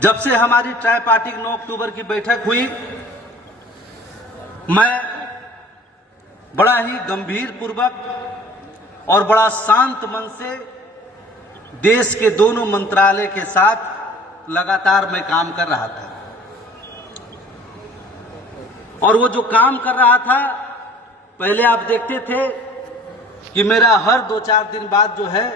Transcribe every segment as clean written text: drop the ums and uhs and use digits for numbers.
जब से हमारी ट्राईपार्टी 9 अक्टूबर की बैठक हुई, मैं बड़ा ही गंभीर पूर्वक और बड़ा शांत मन से देश के दोनों मंत्रालय के साथ लगातार मैं काम कर रहा था। और वो जो काम कर रहा था, पहले आप देखते थे कि मेरा हर 2-4 दिन बाद जो है,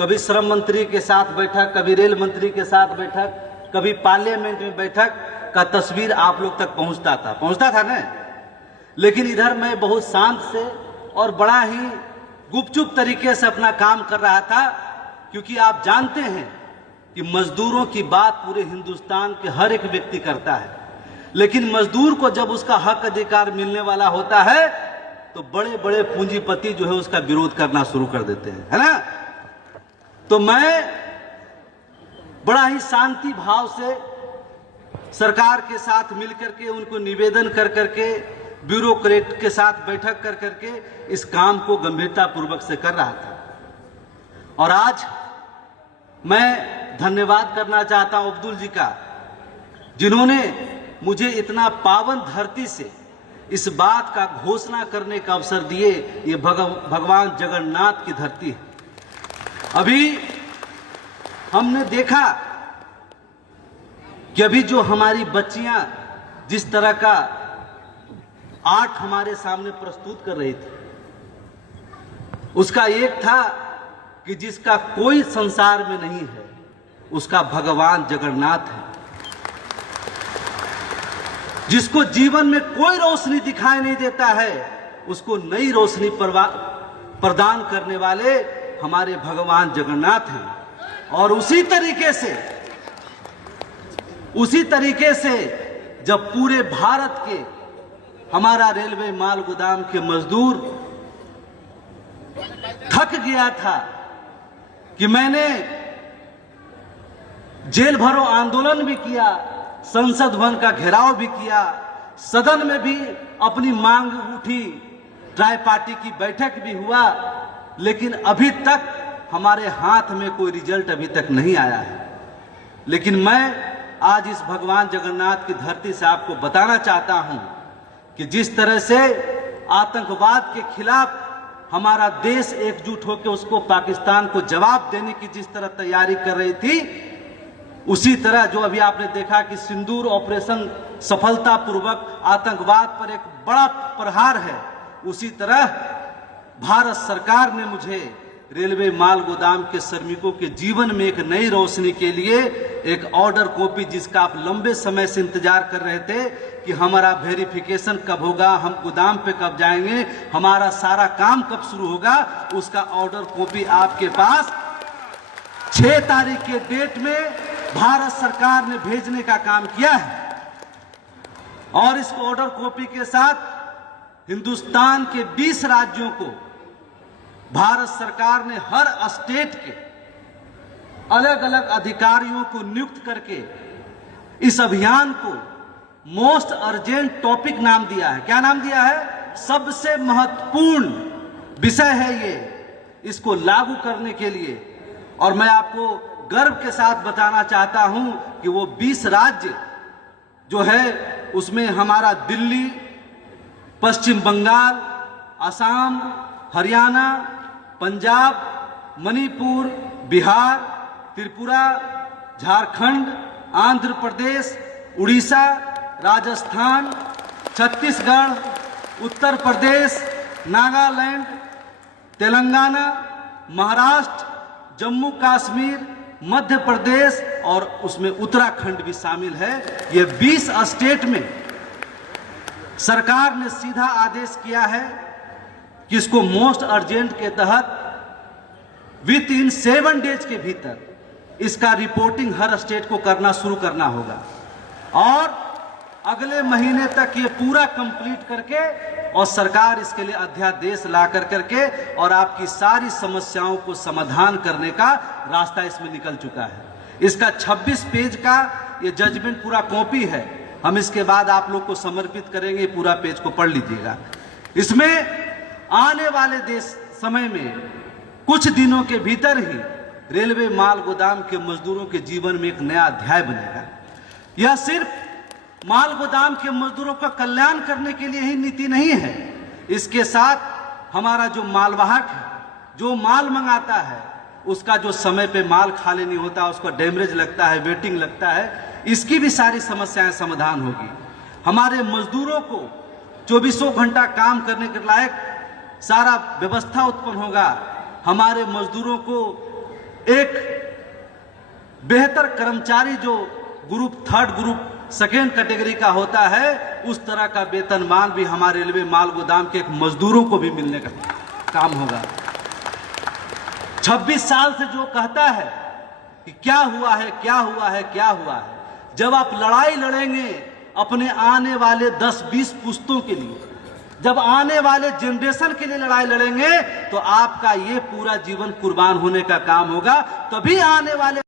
कभी श्रम मंत्री के साथ बैठक, कभी रेल मंत्री के साथ बैठक, कभी पार्लियामेंट में बैठक का तस्वीर आप लोग तक पहुंचता था ना। लेकिन इधर मैं बहुत शांत से और बड़ा ही गुपचुप तरीके से अपना काम कर रहा था, क्योंकि आप जानते हैं कि मजदूरों की बात पूरे हिंदुस्तान के हर एक व्यक्ति करता है, लेकिन मजदूर को जब उसका हक अधिकार मिलने वाला होता है तो बड़े बड़े पूंजीपति जो है उसका विरोध करना शुरू कर देते हैं, है ना। तो मैं बड़ा ही शांति भाव से सरकार के साथ मिलकर के, उनको निवेदन कर करके, ब्यूरोक्रेट के साथ बैठक कर करके इस काम को गंभीरता पूर्वक से कर रहा था। और आज मैं धन्यवाद करना चाहता हूं अब्दुल जी का, जिन्होंने मुझे इतना पावन धरती से इस बात का घोषणा करने का अवसर दिए। ये भगवान जगन्नाथ की धरती है। अभी हमने देखा कि अभी जो हमारी बच्चियां जिस तरह का आर्ट हमारे सामने प्रस्तुत कर रही थी, उसका एक था कि जिसका कोई संसार में नहीं है उसका भगवान जगन्नाथ है। जिसको जीवन में कोई रोशनी दिखाई नहीं देता है, उसको नई रोशनी प्रदान करने वाले हमारे भगवान जगन्नाथ हैं। और उसी तरीके से जब पूरे भारत के हमारा रेलवे माल गोदाम के मजदूर थक गया था कि मैंने जेल भरो आंदोलन भी किया, संसद भवन का घेराव भी किया, सदन में भी अपनी मांग उठी, ट्राईपार्टी की बैठक भी हुआ, लेकिन अभी तक हमारे हाथ में कोई रिजल्ट अभी तक नहीं आया है। लेकिन मैं आज इस भगवान जगन्नाथ की धरती से आपको बताना चाहता हूं कि जिस तरह से आतंकवाद के खिलाफ हमारा देश एकजुट होकर उसको, पाकिस्तान को जवाब देने की जिस तरह तैयारी कर रही थी, उसी तरह जो अभी आपने देखा कि सिंदूर ऑपरेशन सफलतापूर्वक आतंकवाद पर एक बड़ा प्रहार है, उसी तरह भारत सरकार ने मुझे रेलवे माल गोदाम के श्रमिकों के जीवन में एक नई रोशनी के लिए एक ऑर्डर कॉपी, जिसका आप लंबे समय से इंतजार कर रहे थे कि हमारा वेरिफिकेशन कब होगा, हम गोदाम पे कब जाएंगे, हमारा सारा काम कब शुरू होगा, उसका ऑर्डर कॉपी आपके पास 6 तारीख के डेट में भारत सरकार ने भेजने का काम किया है। और इस ऑर्डर कॉपी के साथ हिंदुस्तान के 20 राज्यों को भारत सरकार ने हर स्टेट के अलग अलग अधिकारियों को नियुक्त करके इस अभियान को मोस्ट अर्जेंट टॉपिक नाम दिया है। क्या नाम दिया है? सबसे महत्वपूर्ण विषय है ये, इसको लागू करने के लिए। और मैं आपको गर्व के साथ बताना चाहता हूं कि वो 20 राज्य जो है उसमें हमारा दिल्ली, पश्चिम बंगाल, असम, हरियाणा, पंजाब, मणिपुर, बिहार, त्रिपुरा, झारखंड, आंध्र प्रदेश, उड़ीसा, राजस्थान, छत्तीसगढ़, उत्तर प्रदेश, नागालैंड, तेलंगाना, महाराष्ट्र, जम्मू कश्मीर, मध्य प्रदेश और उसमें उत्तराखंड भी शामिल है। ये 20 स्टेट में सरकार ने सीधा आदेश किया है कि इसको मोस्ट अर्जेंट के तहत विद इन 7 डेज के भीतर इसका रिपोर्टिंग हर स्टेट को करना शुरू करना होगा। और अगले महीने तक ये पूरा कंप्लीट करके और सरकार इसके लिए अध्यादेश ला करके और आपकी सारी समस्याओं को समाधान करने का रास्ता इसमें निकल चुका है। इसका 26 पेज का ये जजमेंट पूरा कॉपी है, हम इसके बाद आप लोग को समर्पित करेंगे, पूरा पेज को पढ़ लीजिएगा। इसमें आने वाले समय में कुछ दिनों के भीतर ही रेलवे माल गोदाम के मजदूरों के जीवन में एक नया अध्याय बनेगा। यह सिर्फ माल गोदाम के मजदूरों का कल्याण करने के लिए ही नीति नहीं है, इसके साथ हमारा जो मालवाहक है, जो माल मंगाता है, उसका जो समय पे माल खाली नहीं होता, उसको डैमेज लगता है, वेटिंग लगता है, इसकी भी सारी समस्याएं समाधान होगी। हमारे मजदूरों को 24 घंटा काम करने के लायक सारा व्यवस्था उत्पन्न होगा। हमारे मजदूरों को एक बेहतर कर्मचारी जो group 3rd group 2nd category का होता है, उस तरह का वेतनमान भी हमारे रेलवे माल गोदाम के एक मजदूरों को भी मिलने का काम होगा। 26 साल से जो कहता है कि क्या हुआ है, क्या हुआ है, क्या हुआ है, जब आप लड़ाई लड़ेंगे अपने आने वाले 10-20 पुश्तों के लिए, जब आने वाले जनरेशन के लिए लड़ाई लड़ेंगे, तो आपका ये पूरा जीवन कुर्बान होने का काम होगा। तभी आने वाले